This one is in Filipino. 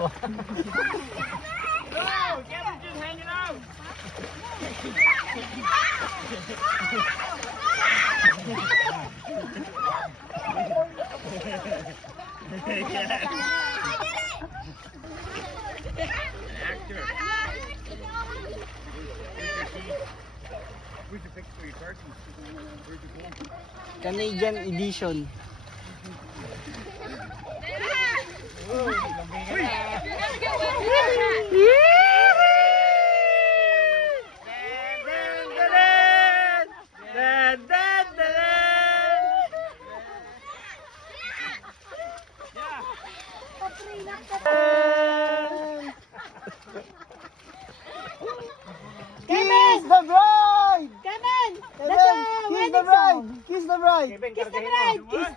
dalawa. No, Kevin just hanging out. Actor. Where's your picture for your car keys? Where'd you go? Canadian edition. Kiss the bride! Kevin! Kevin, kiss the bride! Kiss the bride! Kevin, Kiss the kargahin mo. bride! Kiss